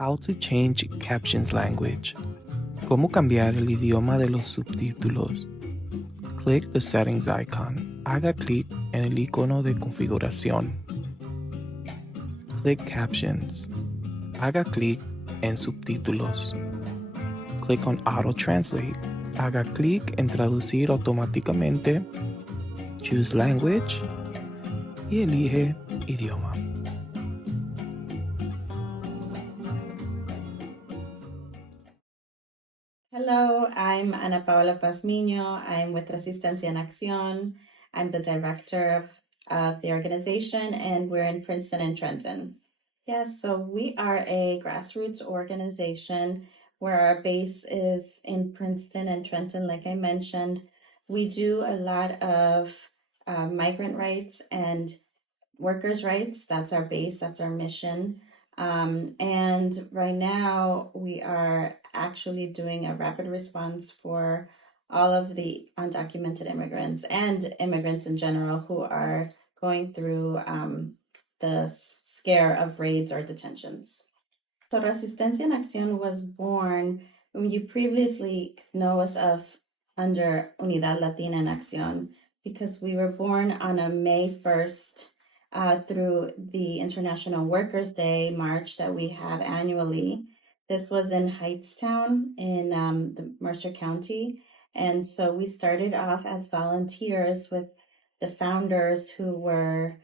How to change captions language. Cómo cambiar el idioma de los subtítulos. Click the settings icon. Haga clic en el icono de configuración. Click captions. Haga clic en subtítulos. Click on auto translate. Haga clic en traducir automáticamente. Choose language y elige idioma. Hello, I'm Ana Paula Pazmiño. I'm with Resistencia en Acción. I'm the director of the organization, and we're in Princeton and Trenton. Yes, so we are a grassroots organization where our base is in Princeton and Trenton, like I mentioned. We do a lot of migrant rights and workers' rights. That's our base, that's our mission. And right now we are actually doing a rapid response for all of the undocumented immigrants and immigrants in general who are going through the scare of raids or detentions. So Resistencia en Acción was born, you previously know us under Unidad Latina en Acción, because we were born on a May 1st through the International Workers' Day March that we have annually. This was in Hightstown in the Mercer County. And so we started off as volunteers with the founders who were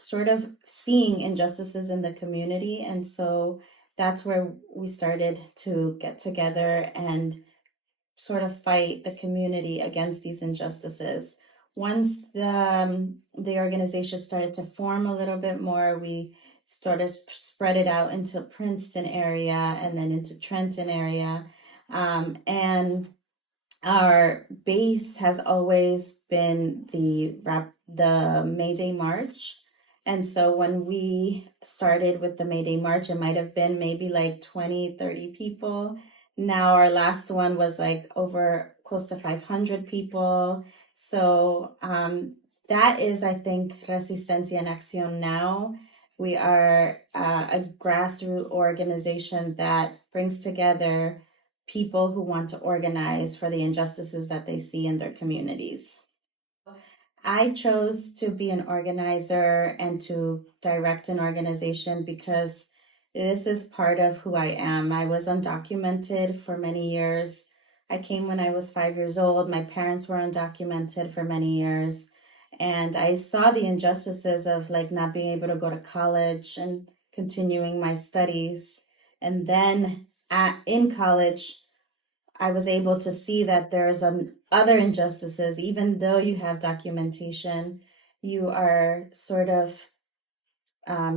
sort of seeing injustices in the community. And so that's where we started to get together and sort of fight the community against these injustices. Once the organization started to form a little bit more, we started to spread it out into Princeton area and then into Trenton area. And our base has always been the May Day March. And so when we started with the May Day March, it might have been maybe like 20, 30 people. Now our last one was like over close to 500 people. So that is, I think, Resistencia en Acción now. We are a grassroots organization that brings together people who want to organize for the injustices that they see in their communities. I chose to be an organizer and to direct an organization because this is part of who I am. I was undocumented for many years. I came when I was 5 years old. My parents were undocumented for many years. And I saw the injustices of like not being able to go to college and continuing my studies. And then in college, I was able to see that there's other injustices. Even though you have documentation, you are sort of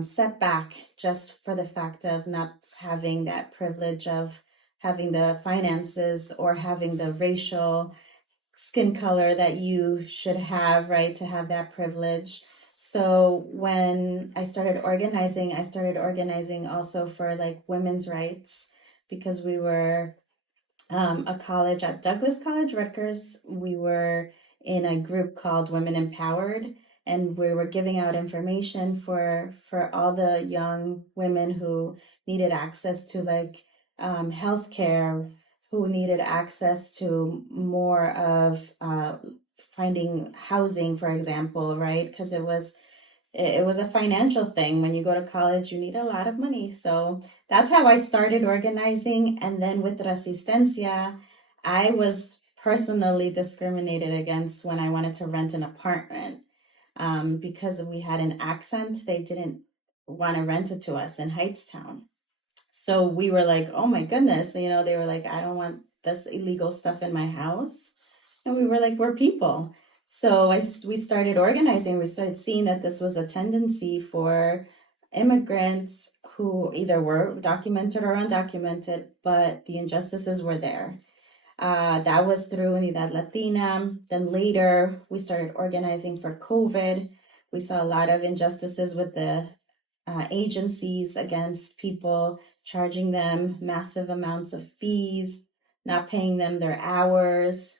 set back just for the fact of not having that privilege of having the finances or having the racial skin color that you should have, right, to have that privilege. So when I started organizing also for like women's rights, because we were a college at Douglas College, Rutgers. We were in a group called Women Empowered, and we were giving out information for all the young women who needed access to like healthcare, who needed access to more of finding housing, for example, right? Because it was a financial thing. When you go to college, you need a lot of money. So that's how I started organizing. And then with Resistencia, I was personally discriminated against when I wanted to rent an apartment. Because we had an accent, they didn't want to rent it to us in Hightstown. So we were like, oh my goodness, they were like, I don't want this illegal stuff in my house. And we were like, we're people. So we started organizing. We started seeing that this was a tendency for immigrants who either were documented or undocumented, but the injustices were there. That was through Unidad Latina. Then later, we started organizing for COVID. We saw a lot of injustices with the agencies against people, charging them massive amounts of fees, not paying them their hours.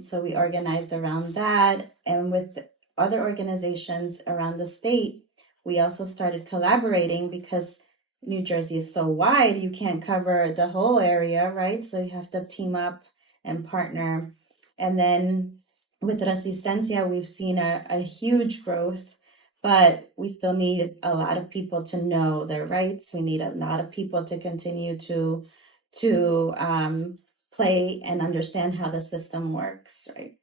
So we organized around that. And with other organizations around the state, we also started collaborating because New Jersey is so wide, you can't cover the whole area, right? So you have to team up and partner. And then with Resistencia, we've seen a huge growth, but we still need a lot of people to know their rights. We need a lot of people to continue to play and understand how the system works, right?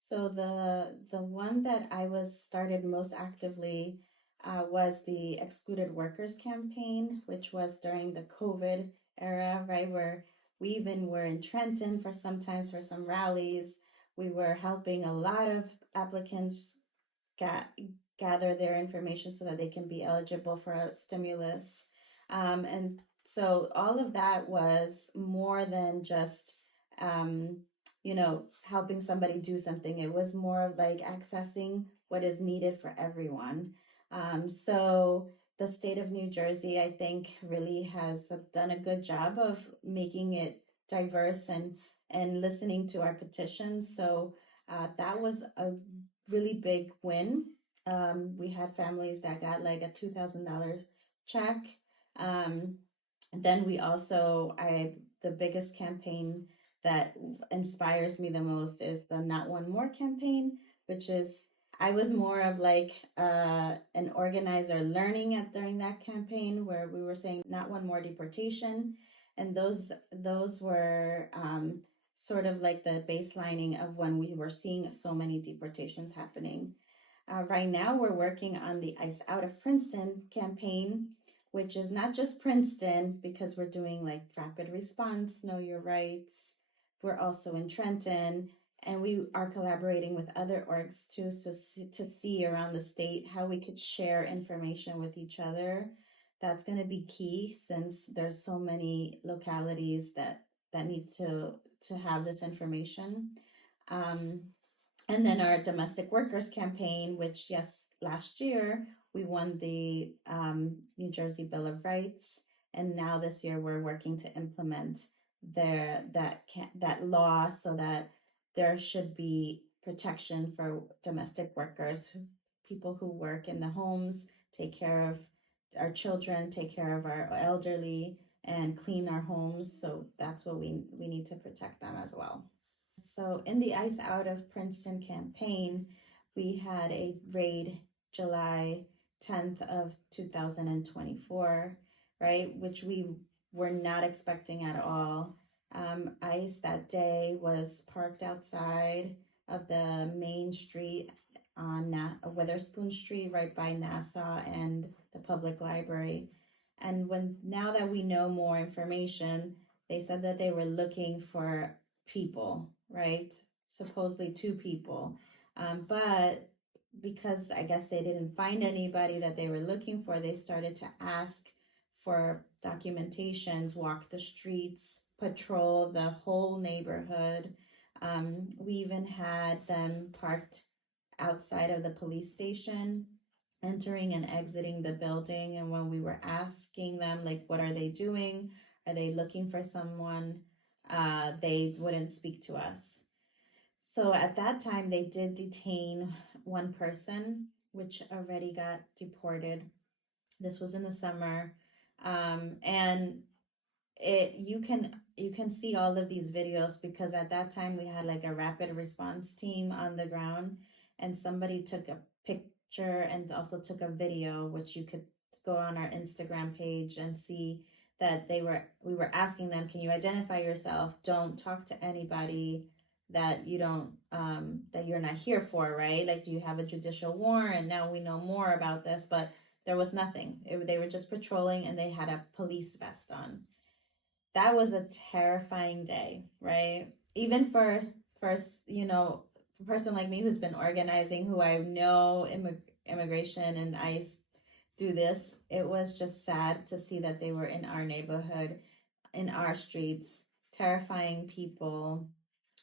So the one that I was started most actively was the Excluded Workers campaign, which was during the COVID era, right? Where we even were in Trenton for sometimes for some rallies. We were helping a lot of applicants gather their information so that they can be eligible for a stimulus. And so all of that was more than just, helping somebody do something. It was more of like accessing what is needed for everyone. So the state of New Jersey, I think, really has done a good job of making it diverse and listening to our petitions. So that was a really big win. We had families that got like a $2,000 check. Then we also, the biggest campaign that inspires me the most is the Not One More campaign, which is I was more of like an organizer learning during that campaign where we were saying not one more deportation, and those were sort of like the baselining of when we were seeing so many deportations happening. Right now, we're working on the ICE Out of Princeton campaign, which is not just Princeton, because we're doing like rapid response, know your rights. We're also in Trenton, and we are collaborating with other orgs too, so to see around the state how we could share information with each other. That's going to be key since there's so many localities that need to have this information. And then our domestic workers campaign, which, yes, last year we won the New Jersey Bill of Rights, and now this year we're working to implement that law so that there should be protection for domestic workers, people who work in the homes, take care of our children, take care of our elderly, and clean our homes. So that's what we need to protect them as well. So in the ICE Out of Princeton campaign, we had a raid July 10th of 2024, right, which we were not expecting at all. ICE that day was parked outside of the main street on Witherspoon Street, right by Nassau and the public library. And now that we know more information, they said that they were looking for people, right? Supposedly 2 people. But because I guess they didn't find anybody that they were looking for, they started to ask for documentations, walk the streets, patrol the whole neighborhood. We even had them parked outside of the police station, entering and exiting the building. And when we were asking them, like, what are they doing? Are they looking for someone? They wouldn't speak to us. So at that time, they did detain one person, which already got deported. This was in the summer. And you can see all of these videos because at that time we had like a rapid response team on the ground, and somebody took a picture and also took a video, which you could go on our Instagram page and see that we were asking them, can you identify yourself? Don't talk to anybody that you don't that you're not here for, right? Like, do you have a judicial warrant? Now we know more about this, but there was nothing. They were just patrolling, and they had a police vest on. That was a terrifying day, right? Even for a person like me who's been organizing, who I know immigration and ICE do this, it was just sad to see that they were in our neighborhood, in our streets, terrifying people.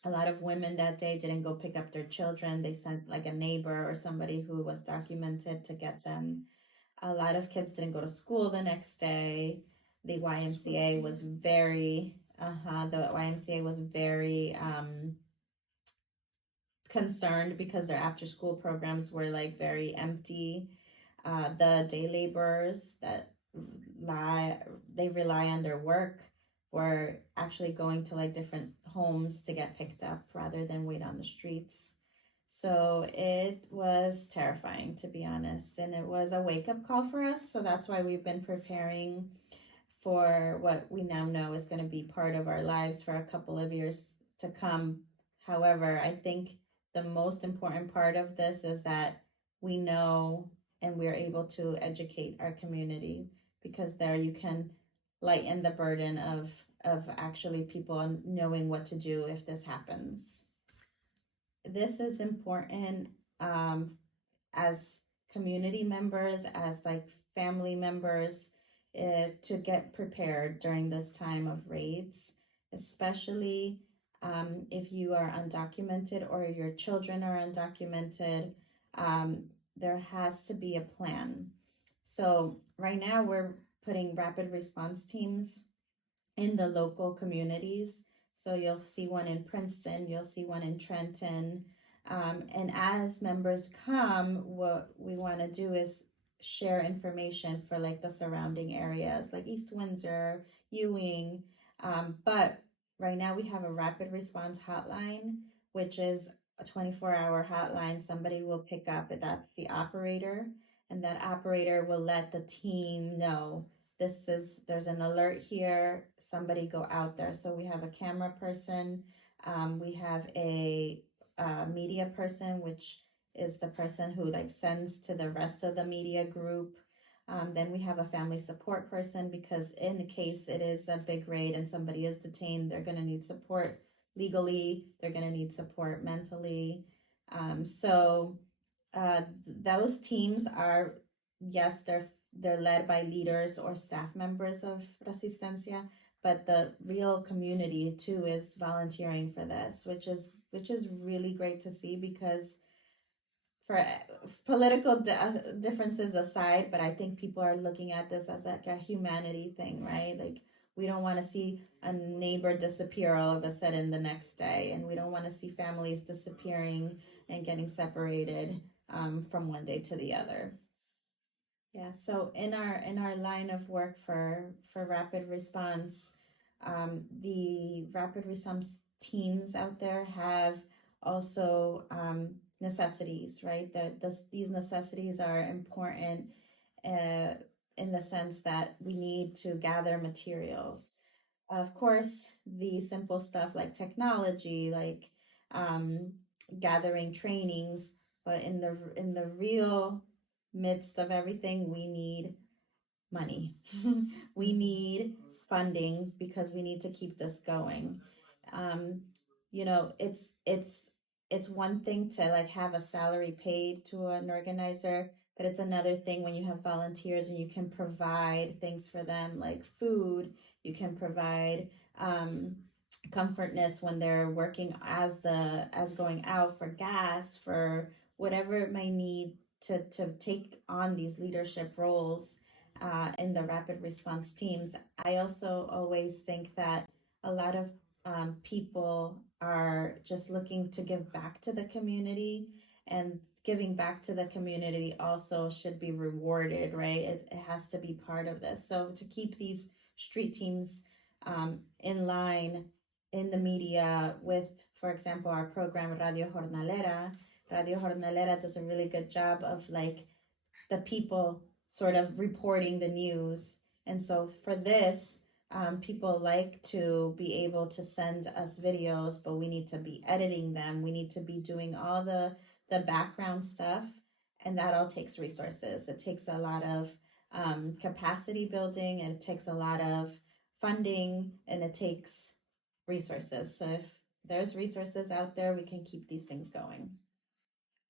A lot of women that day didn't go pick up their children. They sent like a neighbor or somebody who was documented to get them. A lot of kids didn't go to school the next day. The YMCA was very concerned because their after school programs were like very empty. The day laborers that they rely on their work or actually going to like different homes to get picked up rather than wait on the streets. So it was terrifying, to be honest, and it was a wake-up call for us. So that's why we've been preparing for what we now know is going to be part of our lives for a couple of years to come. However, I think the most important part of this is that we know and we're able to educate our community, because there you can lighten the burden of actually people knowing what to do if this happens. This is important as community members, as like family members, to get prepared during this time of raids, especially if you are undocumented or your children are undocumented. There has to be a plan. So right now we're putting rapid response teams in the local communities. So you'll see one in Princeton, you'll see one in Trenton. And as members come, what we want to do is share information for like the surrounding areas, like East Windsor, Ewing. But right now we have a rapid response hotline, which is a 24-hour hotline. Somebody will pick up, that's the operator, and that operator will let the team know there's an alert here, somebody go out there. So we have a camera person, we have a media person, which is the person who like sends to the rest of the media group. Then we have a family support person, because in the case it is a big raid and somebody is detained, they're going to need support legally, they're going to need support mentally. Those teams are, yes, they're led by leaders or staff members of Resistencia, but the real community too is volunteering for this, which is really great to see, because for political differences aside, but I think people are looking at this as like a humanity thing, right? Like, we don't want to see a neighbor disappear all of a sudden the next day, and we don't want to see families disappearing and getting separated from one day to the other. Yeah, so in our line of work for rapid response, the rapid response teams out there have also necessities, right? These necessities are important in the sense that we need to gather materials. Of course, the simple stuff like technology, like gathering trainings, but in the real midst of everything, we need money. We need funding, because we need to keep this going. It's one thing to like have a salary paid to an organizer, but it's another thing when you have volunteers and you can provide things for them like food. You can provide comfortness when they're working as going out, for gas, for whatever it may need to take on these leadership roles in the rapid response teams. I also always think that a lot of people are just looking to give back to the community, and giving back to the community also should be rewarded, right? It has to be part of this. So to keep these street teams in line in the media with, for example, our program Radio Jornalera does a really good job of like the people sort of reporting the news. And so for this, people like to be able to send us videos, but we need to be editing them. We need to be doing all the background stuff, and that all takes resources. It takes a lot of capacity building, and it takes a lot of funding, and it takes resources. So if there's resources out there, we can keep these things going.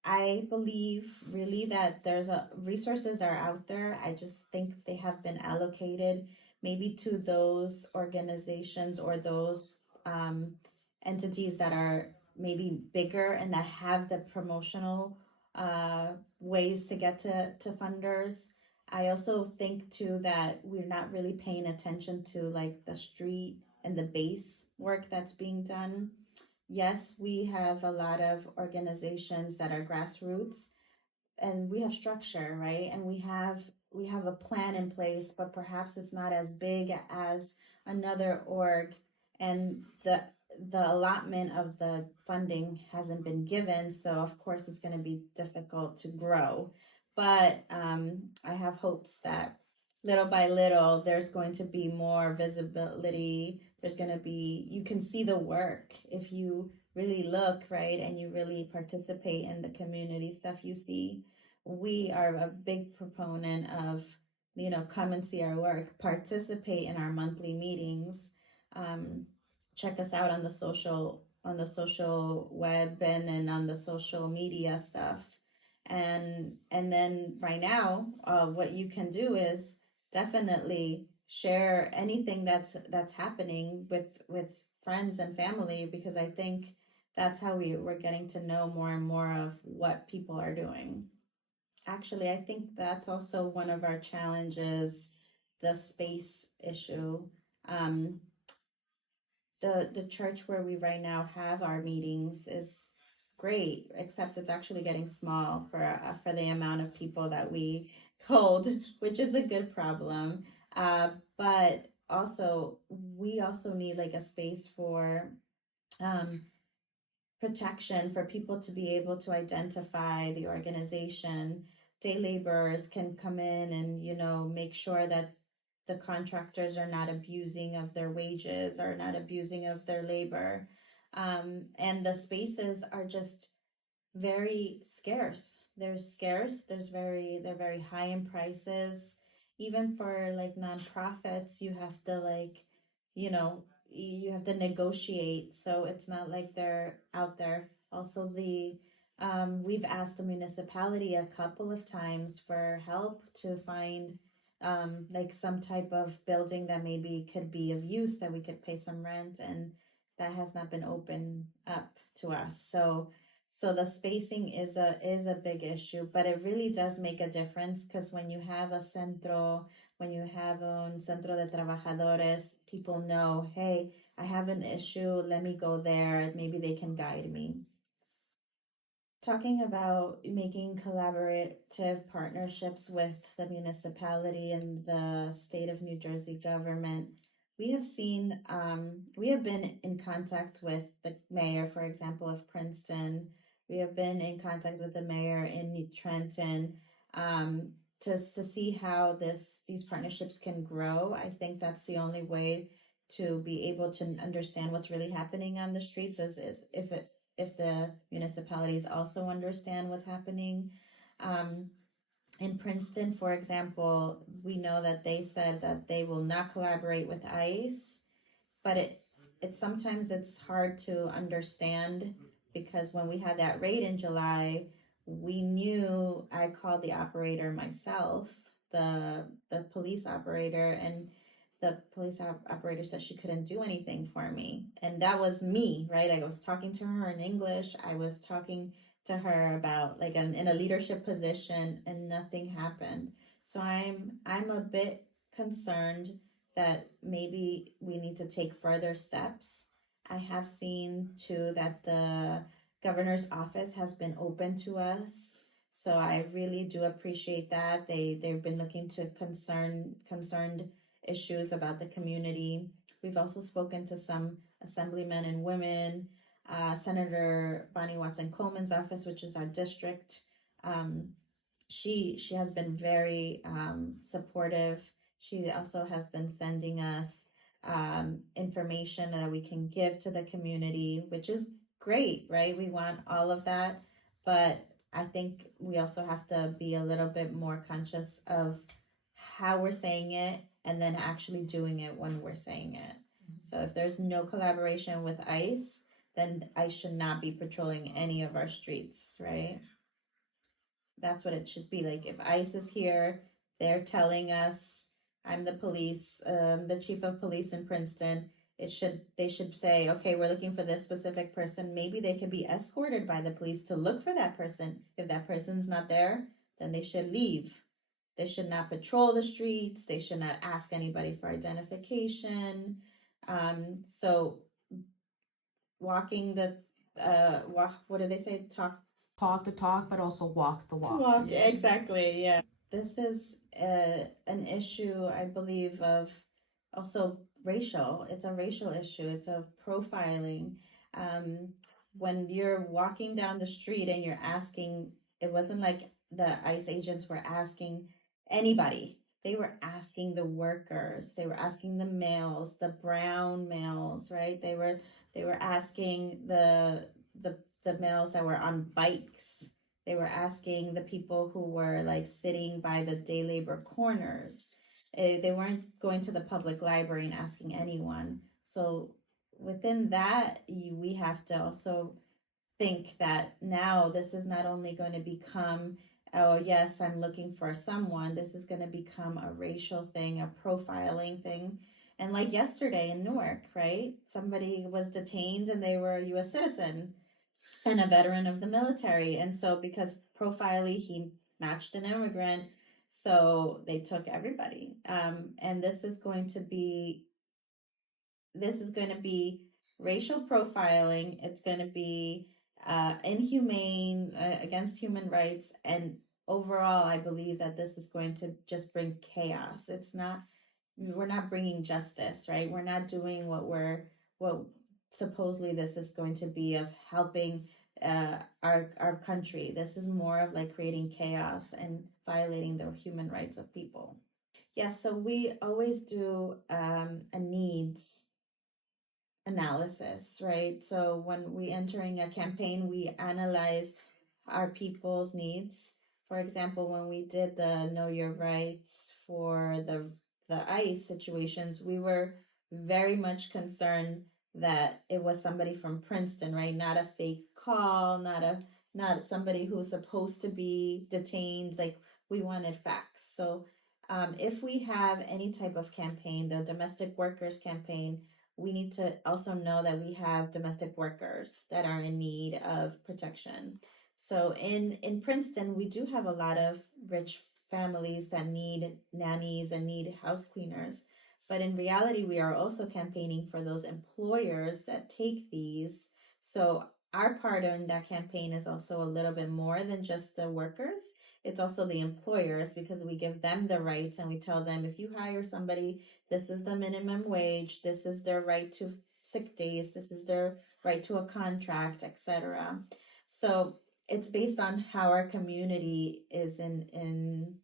I believe really that resources are out there. I just think they have been allocated maybe to those organizations or those entities that are maybe bigger and that have the promotional ways to get to funders. I also think too that we're not really paying attention to like the street and the base work that's being done. Yes, we have a lot of organizations that are grassroots, and we have structure, right? And we have have a plan in place, but perhaps it's not as big as another org, and the allotment of the funding hasn't been given, so of course it's going to be difficult to grow. But I have hopes that little by little there's going to be more visibility. There's going to be, you can see the work if you really look, right, and you really participate in the community stuff. You see, we are a big proponent of, come and see our work, participate in our monthly meetings, check us out on the social web, and then on the social media stuff. And then right now, what you can do is definitely share anything that's happening with friends and family, because I think that's how we're getting to know more and more of what people are doing. Actually, I think that's also one of our challenges, the space issue. The church where we right now have our meetings is great, except it's actually getting small for the amount of people that we hold, which is a good problem. But also, we also need like a space for protection, for people to be able to identify the organization. Day laborers can come in and make sure that the contractors are not abusing of their wages or not abusing of their labor. And the spaces are just very scarce. They're scarce. They're very high in prices. Even for like nonprofits, you have to you have to negotiate. So it's not like they're out there. Also, we've asked the municipality a couple of times for help to find like some type of building that maybe could be of use, that we could pay some rent, and that has not been opened up to us. So the spacing is a big issue, but it really does make a difference, because when you have a centro, when you have un centro de trabajadores, people know, hey, I have an issue, let me go there, maybe they can guide me. Talking about making collaborative partnerships with the municipality and the state of New Jersey government, we have been in contact with the mayor, for example, of Princeton. We have been in contact with the mayor in Trenton, to see how these partnerships can grow. I think that's the only way to be able to understand what's really happening on the streets, is if the municipalities also understand what's happening. In Princeton, for example, we know that they said that they will not collaborate with ICE, but it's sometimes it's hard to understand, because when we had that raid in July, we knew, I called the operator myself, the police operator, and the police operator said she couldn't do anything for me. And that was me, right? I was talking to her in English. I was talking to her about like in a leadership position, and nothing happened. So I'm a bit concerned that maybe we need to take further steps. I have seen too that the governor's office has been open to us. So I really do appreciate that. They've been looking to concerned issues about the community. We've also spoken to some assemblymen and women, Senator Bonnie Watson Coleman's office, which is our district. She has been very supportive. She also has been sending us information that we can give to the community, which is great, right? We want all of that, but I think we also have to be a little bit more conscious of how we're saying it, and then actually doing it when we're saying it. So if there's no collaboration with ICE, then ICE should not be patrolling any of our streets, right? That's what it should be. Like if ICE is here, they're telling us, I'm the police, the chief of police in Princeton, they should say, okay, we're looking for this specific person. Maybe they could be escorted by the police to look for that person. If that person's not there, then they should leave. They should not patrol the streets. They should not ask anybody for identification. So walking what do they say? Talk the talk, but also walk the walk. To walk, exactly, yeah. this is an issue, I believe, of also racial. It's a racial issue. It's of profiling. When you're walking down the street and you're asking, it wasn't like the ICE agents were asking anybody. They were asking the workers. They were asking the males, the brown males, right? They were asking the males that were on bikes. They were asking the people who were like sitting by the day labor corners. They weren't going to the public library and asking anyone. So within that, we have to also think that now this is not only going to become, oh, yes, I'm looking for someone. This is going to become a racial thing, a profiling thing. And like yesterday in Newark, right? Somebody was detained and they were a U.S. citizen and a veteran of the military. And so because profiling, he matched an immigrant, so they took everybody. And this is going to be racial profiling. It's going to be inhumane, against human rights. And overall, I believe that this is going to just bring chaos. We're not bringing justice, right? We're not doing what supposedly this is going to be of helping our country. This is more of like creating chaos and violating the human rights of people. Yes, so we always do a needs analysis, right? So when we entering a campaign, we analyze our people's needs. For example, when we did the Know Your Rights for the ICE situations, we were very much concerned that it was somebody from Princeton, right? Not a fake call, not somebody who's supposed to be detained. Like, we wanted facts. So if we have any type of campaign, the domestic workers campaign, we need to also know that we have domestic workers that are in need of protection. So in Princeton, we do have a lot of rich families that need nannies and need house cleaners. But in reality, we are also campaigning for those employers that take these. So our part in that campaign is also a little bit more than just the workers. It's also the employers, because we give them the rights and we tell them, if you hire somebody, this is the minimum wage, this is their right to sick days, this is their right to a contract, etc. So it's based on how our community is in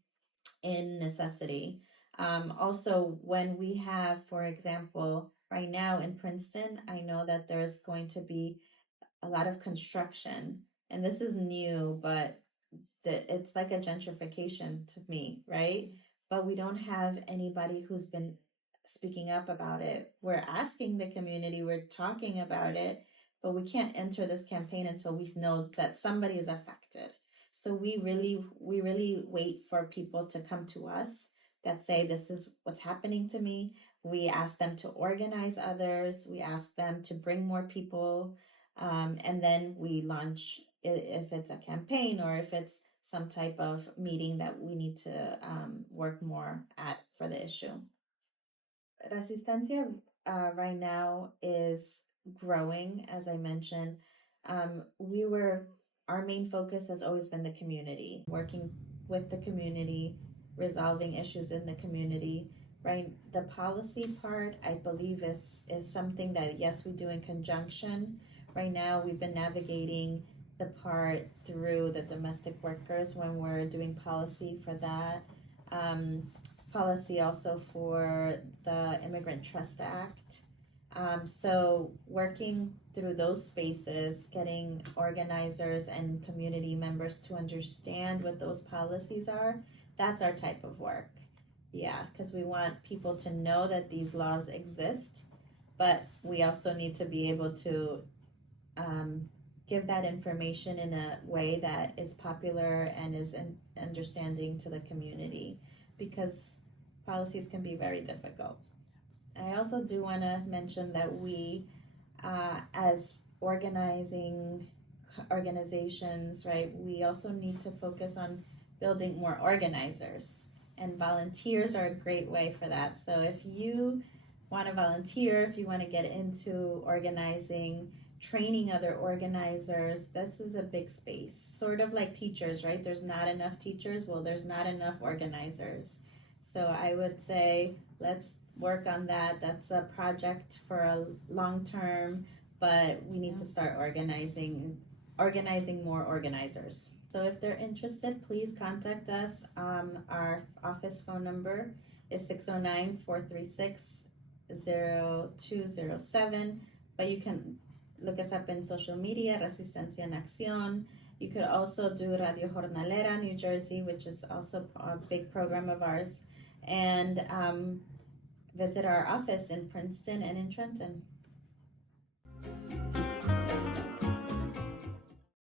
necessity. Also, when we have, for example, right now in Princeton, I know that there's going to be a lot of construction, and this is new, but it's like a gentrification to me, right? But we don't have anybody who's been speaking up about it. We're asking the community, we're talking about it, but we can't enter this campaign until we know that somebody is affected. So we really wait for people to come to us that say, this is what's happening to me. We ask them to organize others. We ask them to bring more people. And then we launch, if it's a campaign or if it's some type of meeting that we need to work more at for the issue. Resistencia right now is growing, as I mentioned. Our main focus has always been the community, working with the community, resolving issues in the community. Right, the policy part, I believe, is something that, yes, we do in conjunction. Right now, we've been navigating the part through the domestic workers when we're doing policy for that. Policy also for the Immigrant Trust Act. So working through those spaces, getting organizers and community members to understand what those policies are, that's our type of work. Yeah, because we want people to know that these laws exist, but we also need to be able to give that information in a way that is popular and is understanding to the community, because policies can be very difficult. I also do want to mention that we, as organizations, right, we also need to focus on building more organizers. And volunteers are a great way for that. So if you want to volunteer, if you want to get into organizing, training other organizers. This is a big space, sort of like teachers, right? There's not enough teachers. Well, there's not enough organizers. So I would say let's work on that. That's a project for a long term, but we need to start organizing more organizers. So if they're interested, please contact us. Our office phone number is 609-436-0207, but you can look us up in social media, Resistencia en Acción. You could also do Radio Jornalera, New Jersey, which is also a big program of ours, and visit our office in Princeton and in Trenton.